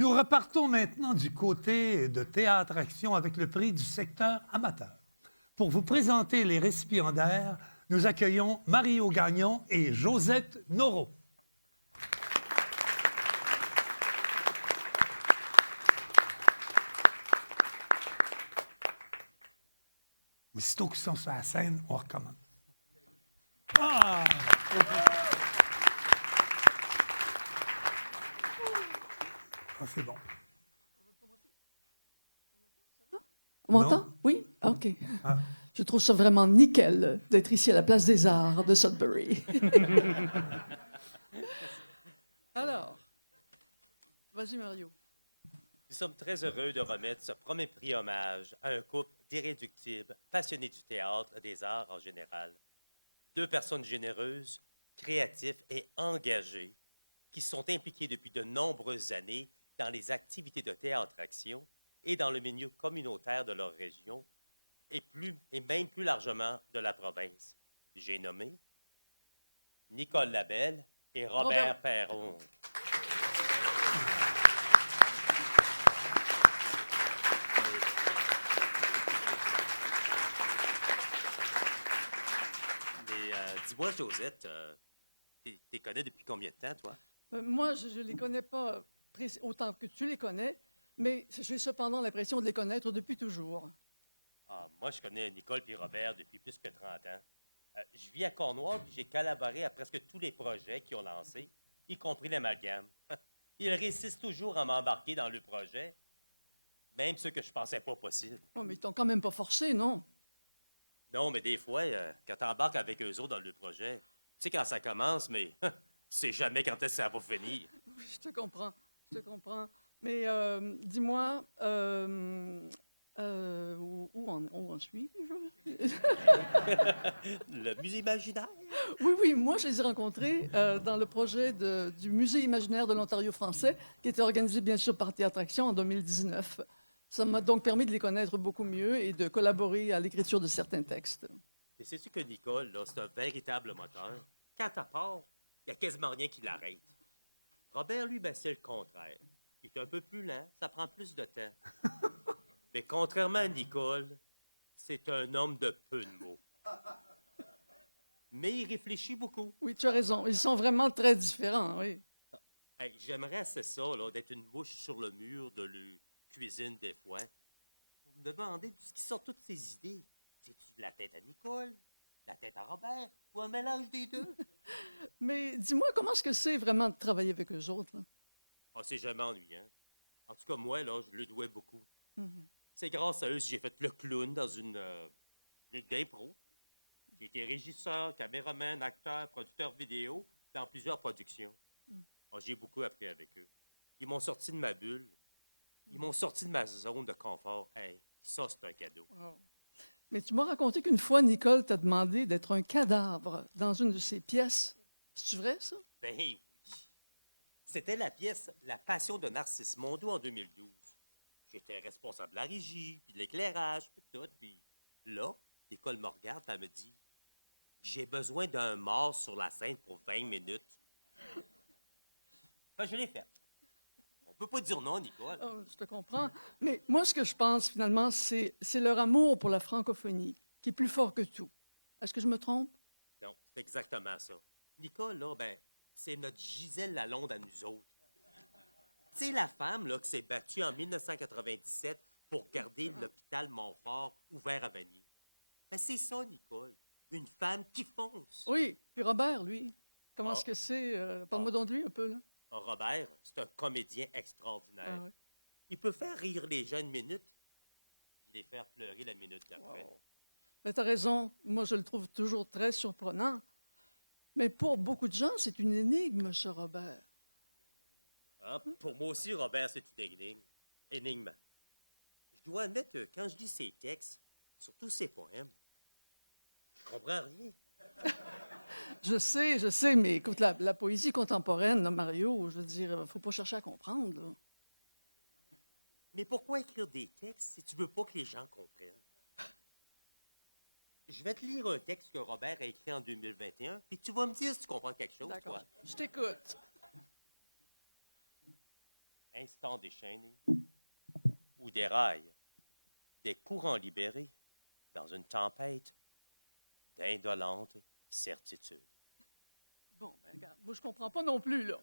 Nous repartons maintenant du côté de Théâtre Action avec le prix du secteur amateur. Pour vous présenter les récipiendaires, nous accueillons Mario Gagnon et Josette Noro. Aussitôt qu'ils sont sur la scène, on recommence. Ah! Ah, c'est bon. On m'entend? Non. Oui? OK. Ah. Je trouve ça vraiment nickel d'être ici à la Place des Arts de Sudbury. Alors, vas-y, Mario. Nous sommes très heureux de remettre ce premier prix hommage à un couple d'irréductibles, passionnés du théâtre et des arts en général. Deux personnes généreuses, créatives et engagées qui sont impliquées depuis de nombreuses années dans les activités de théâtre-action et dans le milieu communautaire de leur région et même plus largement de la province. J'ai nommé Nicole Labelle et Robert Perron. Dis-moi, Josette, t'es connais depuis combien de temps, toi? Moi, je ne les connais pas autant que tu les connais, mais j'ai cependant l'impression de les connaître depuis toujours. Ah, moi, je connais Nicole et Robert depuis plus que 30 ans. Je vis à Cornwall puis j'ai collaboré à presque tous les projets qu'ils ont lancés, y compris l'amalgame. Ils réussissent toujours à m'embarquer dans le projet, même ceux que je pensais pas possible. Oh, mais ils t'ont quand même pas forcé, non? Non, mais des fois, quand t'embarques avec eux autres dans le projet, tu sais quand ça commence, mais tu sais jamais quand est-ce que ça va finir. Je te comprends, je te comprends. Mais dis-moi, où en suis-je? Le musée imaginaire? Oui, moi, je les ai rencontrés dans le projet du Musée imaginaire de l'Ontario français, qui était organisé, bien sûr, par Théâtre Action en 2019. Ça m'a donc permis de les connaître beaucoup mieux et de collaborer à l'écriture de certains textes. Mais sais-tu que Nicole, là, c'est un véritable moteur? Quand elle part, il n'y a quasiment rien qui l'arrête. Robert, lui, ben, c'est le contraire. Il est un peu plus lent, ça prend plus de temps. Mais contrairement à Nicole, c'est un homme de peu de mots. Mais il réfléchit beaucoup. Oui, tu as raison. Ils sont vraiment très différents, oui. Hey, j'aimerais assez ça, là, d'être une mouche sur le mur de la cuisine des fois, pour me demander d'où qui sort toutes ces idées. C'est-tu de la tête à Nicole, de la tête à Robert, ou un mélange des deux? Mais dis-moi, comment est-ce que c'est vraiment de travailler avec eux autres, là? Ah, c'est jamais ennuyant. En tout cas, moi, là, je le douais beaucoup. Mhm. C'est grâce à eux si j'ai fait le clown dans une ligue d'impro. J'ai été régisseur, caméraman, acteur, producteur vidéo dans plusieurs productions. Ah, j'ai beaucoup appris avec eux. Ils m'ont sorti de ma bulle. Ils m'ont sorti de ma zone de confort. Hey, ça, c'est un cadeau. Wow. Mais tu m'as raconté qu'une fois, Nicole t'a demandé d'être un cadavre dans une de ses pièces. C'est vrai, ça? Ben oui. C'était la pièce La Passion de Narcisse Mondeau en 2012. J'étais responsable de la régie, puis de l'éclairage, puis tout. Puis là, l'école me regarde, puis elle me dit « J'ai besoin d'un mort sur la scène pour 20 minutes. » Ben, je l'ai fait. On peut pas dire non, Nicole. Oh, je te comprends. Mais moi, ce que je pense, finalement, c'est leur amour pour la francophonie qui est plus fort que tout. Est-ce que je me trompe? Non, c'est exactement ça. Nicole, là, ben, c'est notre Gisèle Lalonde à nous autres. Tu sais, la femme, là, qui s'est battue en 1997 pour garder l'hôpital Montfort ouvert à Vanier. Ben, c'est ça, Nicole. Une femme qui fonce. Oui. Puis Robert, lui, comment Ah. est-ce que c'est? Parle-moi donc de lui un peu, là. Robert, c'est un comédien extraordinaire. Ah, oui. Il peut faire rire les gens une minute, puis les faire pleurer la minute d'après. Wow. Mais tu as raison. Moi, je le trouve toujours très surprenant. Mais pour beaucoup de gens, c'est une énigme, ce Robert. Ah, pour moi aussi, Robert, c'est une énigme. Énigme. Je dois admettre que quand je lis ses textes, surtout ses poèmes, je comprends rien. Je sais, mais écoute, la poésie contemporaine, là, Mario, je veux dire, faut pas chercher à comprendre, là. Mais pourquoi écrire des textes si tu veux pas que les gens comprennent? Je vais te lire un texte que Robert a écrit en 2021, puis tu vas me dire si tu comprends quelque chose, D'accord. toi. Je t'écoute. instants déchaînés ou des rails, des courants libérés dans une tempête d'indolentes certitudes. Bon, ben, regarde, moi, je comprends pas non plus, là.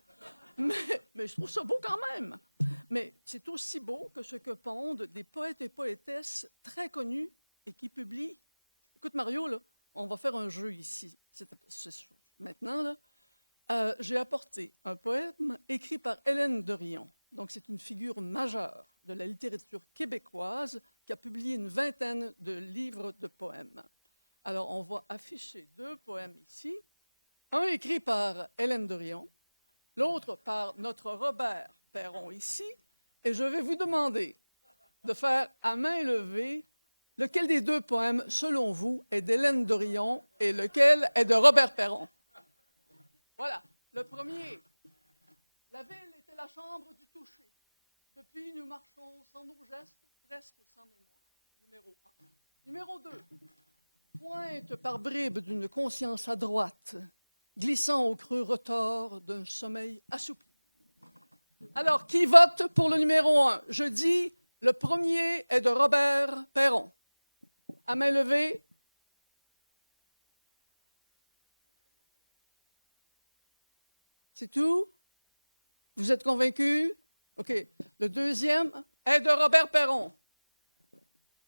Mais je trouve ça beau quand même. Mais c'est aussi beau que ce que pondent des poètes et poétesses très connus et qui publient. Écoute, Mario, là, on va faire un jeu ici. Maintenant, là, j'ai apporté un poème écrit par Hélène de Rion. Donc, c'est une figure majeure de la littérature québécoise qui a publié une vingtaine de livres de poèmes. Alors, on va afficher 2 poèmes ici. Un écrit par Hélène de Rion, l'autre par notre Robert Perron ici. Et je vais vous demander de faire à main levée lequel des 2 poèmes, selon vous, est d'Hélène de Rion et lequel est de Robert Perron. Voilà. Le premier. La ville était la chambre du toucher. Depuis, nous marchons sans nos gestes, presque sans mémoire. Numéro 1. Numéro 2. Pointe par bribes d'une conscience adroite, glissant au creux retors d'un sommeil assoupli. Alors, qui vote pour le numéro 1? Je dis, le premier est de Robert Perron. À main levée. C'est tout? Vous êtes convaincus? OK. Le deuxième est de Robert Perron.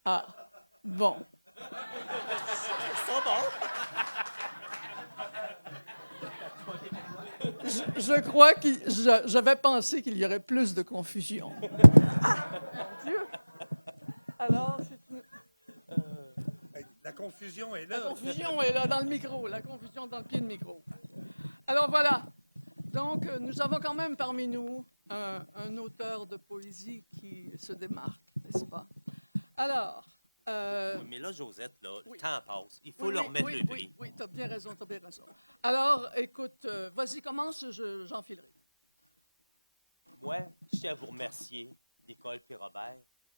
Ah, bon. Ça va? Je crois que j'avais pensé qu'il y aurait plus de confusion. Ah, mon Dieu! Alors, c'est une... La confusion est là. La confusion est là dans le micro, la confusion dans le pied de micro. Alors voilà. Donc, nous avons quand même parmi nous un auteur de poésie qui se démarque, n'est-ce pas? Alors... Oui, mais là, Josette, là, oui. Le temps passe. Il faut leur remettre le prix. Oui, tu as bien raison, tu as bien raison. Alors, écoute, vas-y, commence, j'enfilerai. Moi, je tiens à vous remercier, Nicole et Robert,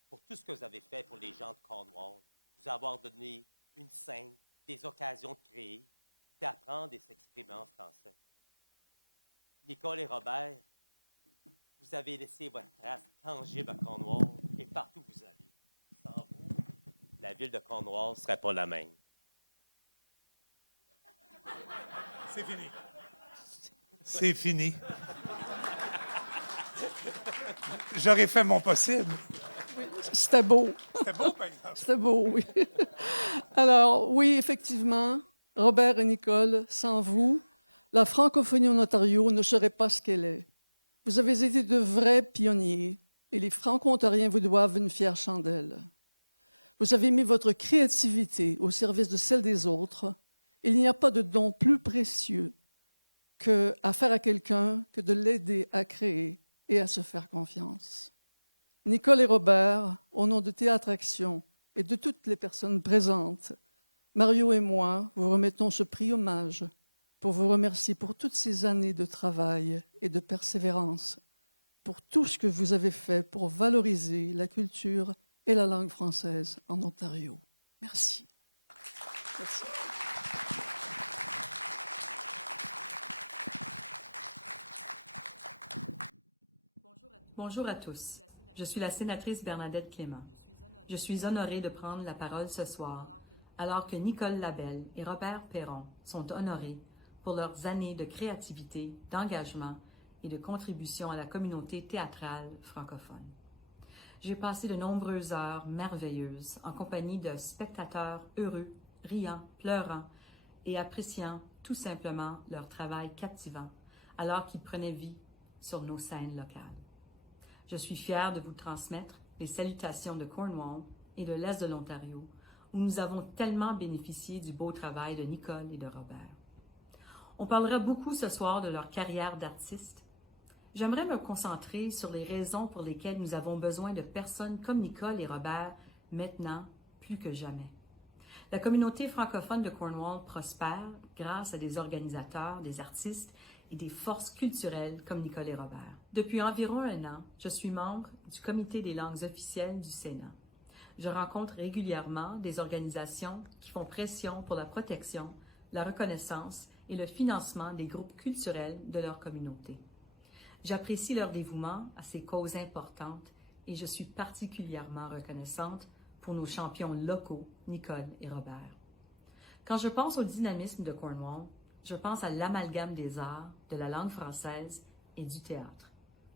pour tout ce que vous avez fait pour les gens de Cornwall. Vous avoir donné une scène, des occasions de créer, d'apprendre et s'exprimer en français. Nicole et Robert, vous avez laissé votre trace tangible à Cornwall et partout où vous allez. Sans vous, la ville de Cornwall ne serait pas la même. C'est fini. C'est fini. J'aurais fait mon possible. Oui, c'était beau. C'était beau, par exemple. C'était beau, oui. Alors, oui, effectivement, Robert et Nicole, sans vous, la francophonie en Ontario ne serait pas ce qu'elle est. Vous avez été de vrais pionniers et les Franco-Ontariens vous doivent une fière chandelle. Vous avez mis votre créativité au service de celle des autres. Il n'y a pas de don plus précieux à faire à quelqu'un que de l'aider à créer et à se faire confiance. Nicole et Robert, au nom de Théâtre Action et de toutes les personnes présentes, Mario et moi vous remettons ce prix hommage pour vous remercier pour toutes ces années de travail et de persévérance, pour tout ce que vous avez fait pour valoriser la culture et la langue française en Ontario. Merci. Merci. Bonjour à tous. Je suis la sénatrice Bernadette Clément. Je suis honorée de prendre la parole ce soir, alors que Nicole Labelle et Robert Perron sont honorés pour leurs années de créativité, d'engagement et de contribution à la communauté théâtrale francophone. J'ai passé de nombreuses heures merveilleuses en compagnie de spectateurs heureux, riant, pleurant et appréciant tout simplement leur travail captivant alors qu'ils prenaient vie sur nos scènes locales. Je suis fière de vous transmettre les salutations de Cornwall et de l'Est de l'Ontario, où nous avons tellement bénéficié du beau travail de Nicole et de Robert. On parlera beaucoup ce soir de leur carrière d'artiste. J'aimerais me concentrer sur les raisons pour lesquelles nous avons besoin de personnes comme Nicole et Robert maintenant plus que jamais. La communauté francophone de Cornwall prospère grâce à des organisateurs, des artistes et des forces culturelles comme Nicole et Robert. Depuis environ 1 an, je suis membre du Comité des langues officielles du Sénat. Je rencontre régulièrement des organisations qui font pression pour la protection, la reconnaissance et le financement des groupes culturels de leur communauté. J'apprécie leur dévouement à ces causes importantes et je suis particulièrement reconnaissante pour nos champions locaux, Nicole et Robert. Quand je pense au dynamisme de Cornwall, je pense à l'amalgame des arts, de la langue française et du théâtre.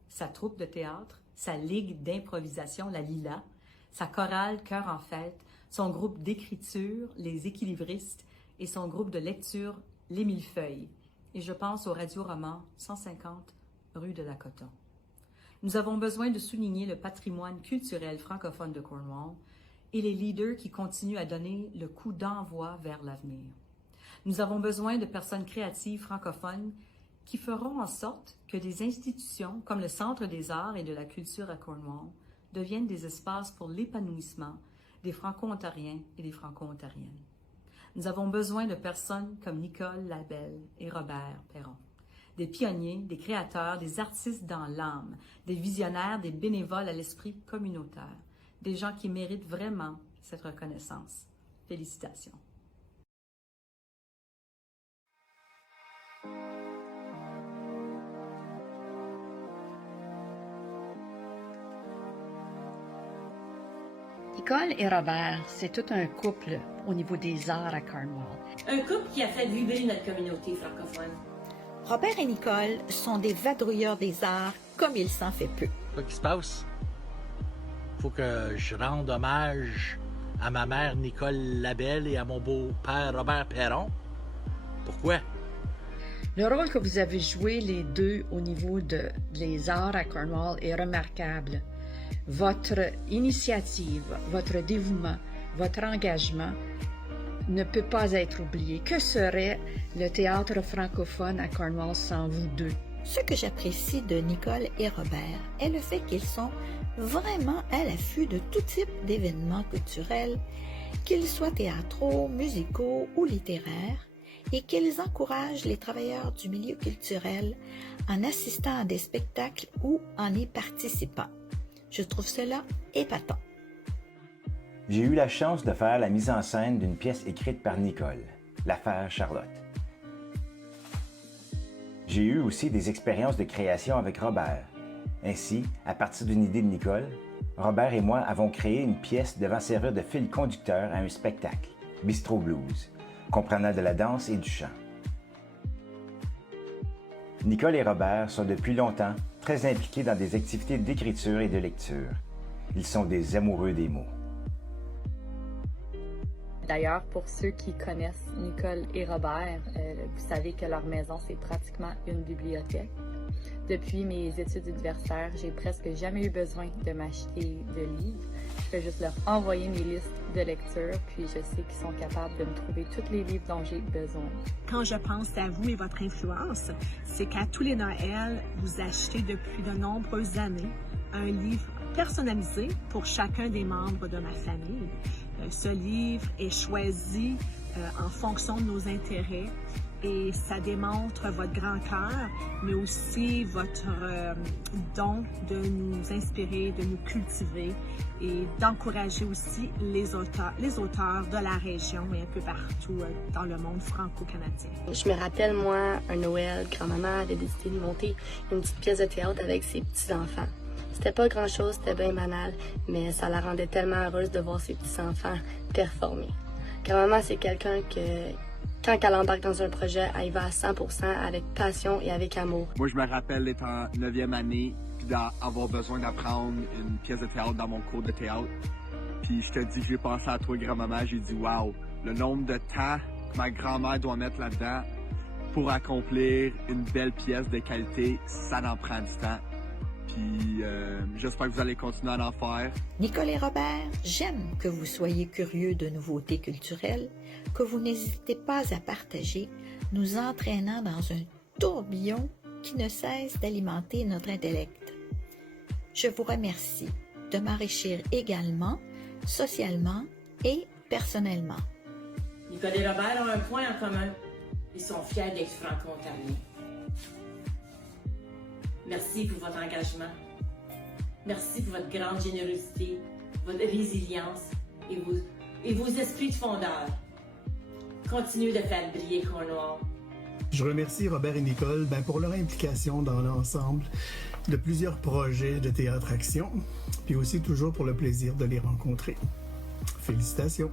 Sa troupe de théâtre, sa ligue d'improvisation, la Lila, sa chorale Chœur en fête, son groupe d'écriture, les équilibristes, et son groupe de lecture, les Millefeuilles. Et je pense au radio-roman 150 rue de la Coton. Nous avons besoin de souligner le patrimoine culturel francophone de Cornwall et les leaders qui continuent à donner le coup d'envoi vers l'avenir. Nous avons besoin de personnes créatives francophones qui feront en sorte que des institutions comme le Centre des arts et de la culture à Cornwall deviennent des espaces pour l'épanouissement des Franco-Ontariens et des Franco-Ontariennes. Nous avons besoin de personnes comme Nicole Labelle et Robert Perron, des pionniers, des créateurs, des artistes dans l'âme, des visionnaires, des bénévoles à l'esprit communautaire, des gens qui méritent vraiment cette reconnaissance. Félicitations. Nicole et Robert, c'est tout un couple au niveau des arts à Cornwall. Un couple qui a fait vibrer notre communauté francophone. Robert et Nicole sont des vadrouilleurs des arts comme il s'en fait peu. Qu'est-ce qui se passe? Faut que je rende hommage à ma mère Nicole Labelle et à mon beau-père Robert Perron. Pourquoi? Le rôle que vous avez joué les deux au niveau des arts à Cornwall est remarquable. Votre initiative, votre dévouement, votre engagement ne peut pas être oublié. Que serait le théâtre francophone à Cornwall sans vous deux? Ce que j'apprécie de Nicole et Robert est le fait qu'ils sont vraiment à l'affût de tout type d'événements culturels, qu'ils soient théâtraux, musicaux ou littéraires, et qu'ils encouragent les travailleurs du milieu culturel en assistant à des spectacles ou en y participant. Je trouve cela épatant. J'ai eu la chance de faire la mise en scène d'une pièce écrite par Nicole, L'affaire Charlotte. J'ai eu aussi des expériences de création avec Robert. Ainsi, à partir d'une idée de Nicole, Robert et moi avons créé une pièce devant servir de fil conducteur à un spectacle, Bistro Blues, comprenant de la danse et du chant. Nicole et Robert sont depuis longtemps très impliqués dans des activités d'écriture et de lecture. Ils sont des amoureux des mots. D'ailleurs, pour ceux qui connaissent Nicole et Robert, vous savez que leur maison, c'est pratiquement une bibliothèque. Depuis mes études universitaires, j'ai presque jamais eu besoin de m'acheter de livres. Je peux juste leur envoyer mes listes de lecture, puis je sais qu'ils sont capables de me trouver tous les livres dont j'ai besoin. Quand je pense à vous et votre influence, c'est qu'à tous les Noëls, vous achetez depuis de nombreuses années un livre personnalisé pour chacun des membres de ma famille. Ce livre est choisi en fonction de nos intérêts et ça démontre votre grand cœur, mais aussi votre don de nous inspirer, de nous cultiver et d'encourager aussi les auteurs de la région et un peu partout dans le monde franco-canadien. Je me rappelle, moi, un Noël, grand-maman avait décidé de monter une petite pièce de théâtre avec ses petits-enfants. C'était pas grand-chose, c'était bien banal, mais ça la rendait tellement heureuse de voir ses petits-enfants performer. Grand-maman, c'est quelqu'un que, quand elle embarque dans un projet, elle y va à 100% avec passion et avec amour. Moi, je me rappelle d'être en 9e année, puis d'avoir besoin d'apprendre une pièce de théâtre dans mon cours de théâtre. Puis je te dis que j'ai pensé à toi, grand-maman, j'ai dit « Wow, le nombre de temps que ma grand-mère doit mettre là-dedans pour accomplir une belle pièce de qualité, ça en prend du temps. » Puis j'espère que vous allez continuer à en faire. Nicole et Robert, j'aime que vous soyez curieux de nouveautés culturelles, que vous n'hésitez pas à partager, nous entraînant dans un tourbillon qui ne cesse d'alimenter notre intellect. Je vous remercie de m'enrichir également, socialement et personnellement. Nicole et Robert ont un point en commun. Ils sont fiers d'être franco-ontariens. Merci pour votre engagement. Merci pour votre grande générosité, votre résilience et vos esprits de fondeurs. Continuez de faire briller Cornwall. Je remercie Robert et Nicole pour leur implication dans l'ensemble de plusieurs projets de théâtre-action, puis aussi toujours pour le plaisir de les rencontrer. Félicitations!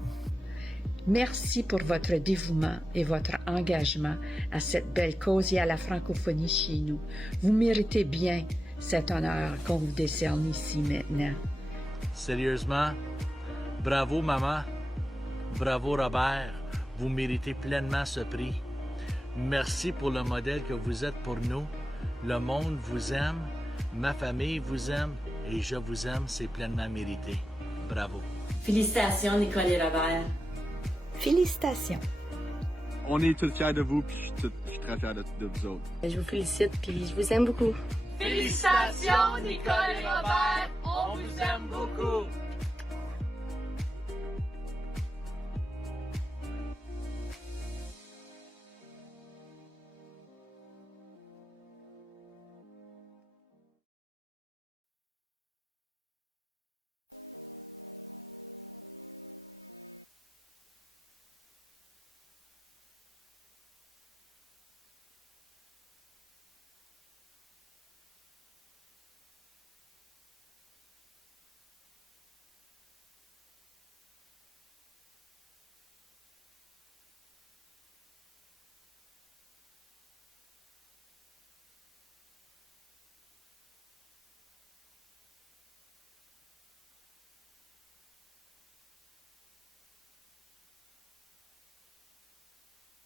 Merci pour votre dévouement et votre engagement à cette belle cause et à la francophonie chez nous. Vous méritez bien cet honneur qu'on vous décerne ici maintenant. Sérieusement, bravo maman, bravo Robert, vous méritez pleinement ce prix. Merci pour le modèle que vous êtes pour nous. Le monde vous aime, ma famille vous aime et je vous aime, c'est pleinement mérité. Bravo. Félicitations, Nicole et Robert. Félicitations. On est tous fiers de vous, puis je suis très fier de vous autres. Je vous félicite, puis je vous aime beaucoup. Félicitations, Nicole et Robert. On vous aime beaucoup.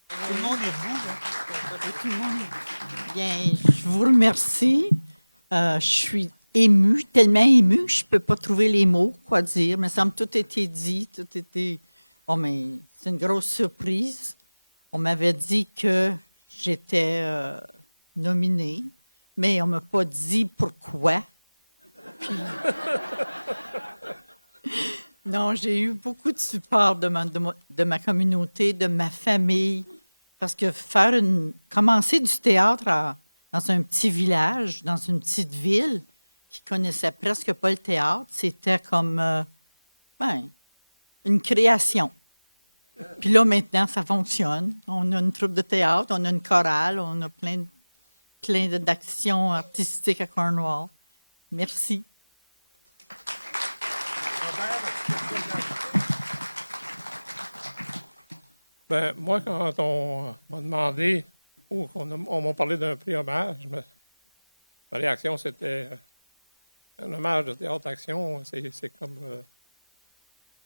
Tout le monde est debout, là. Tout le monde. Bien, je vous remercie. Je suis émue, tellement émue que je ne peux pas trouver les mots, quoi dire. Mais ça me tout été dit, tout était... Oh, mais c'est une grosse surprise. On m'avait dit que j'étais nominée, mais on ne m'a pas dit pourquoi. Puis... Non, j'ai eu beaucoup de support de ma communauté, de ma famille, parce que commencer du théâtre dans un petit village, dans une petite ville qui connaissait presque pas le théâtre, c'était comme une création. Puis là, maintenant, ça fonctionne. On a une troupe de théâtre, on a une chorale, on a plein d'actions artistiques à Cornwall. Merci. Ben, moi, quand on m'a demandé ou on m'a parlé d'un prix hommage, ma réaction, c'était un hommage de théâtre-action. C'est comme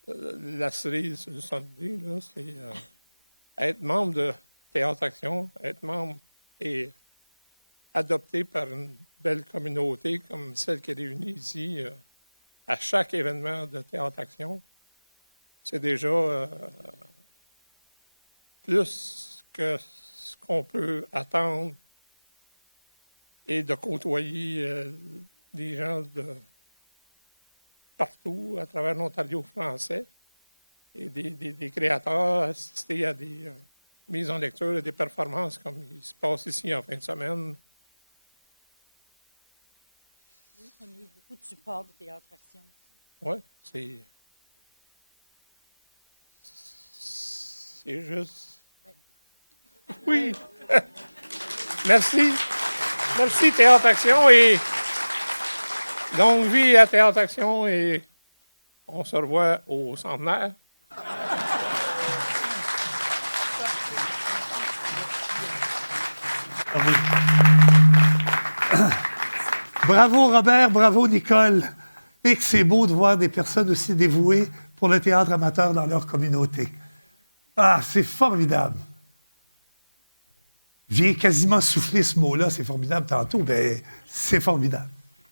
la cerise sur le sundae, là. C'est être membre de théâtre-action, être membre et adopté par une belle communauté comme celle qui est réunie ici à chaque événement de théâtre-action. C'est déjà... plus que ce qu'on peut attendre et de côtoyer des gens de partout à travers l'Ontario français et des créateurs, assister à des mises en lecture et des performances comme il se passe ici en fin de semaine. Oui, on a eu beaucoup de support de Théâtre Action. Oui, c'est juste... Oui. Merci. Merci, Théâtre Action. Et longue vie à Théâtre Action. Et on se revoit au centenaire. Bravo, Robert. Bravo, Nicole. Et que c'est beau de voir des personnes aussi dévouées pour le théâtre amateur dans leur communauté. Ah, c'est formidable. J'ai quasiment soufflé ce mot-là, c'est formidable tantôt, mais c'est formidable.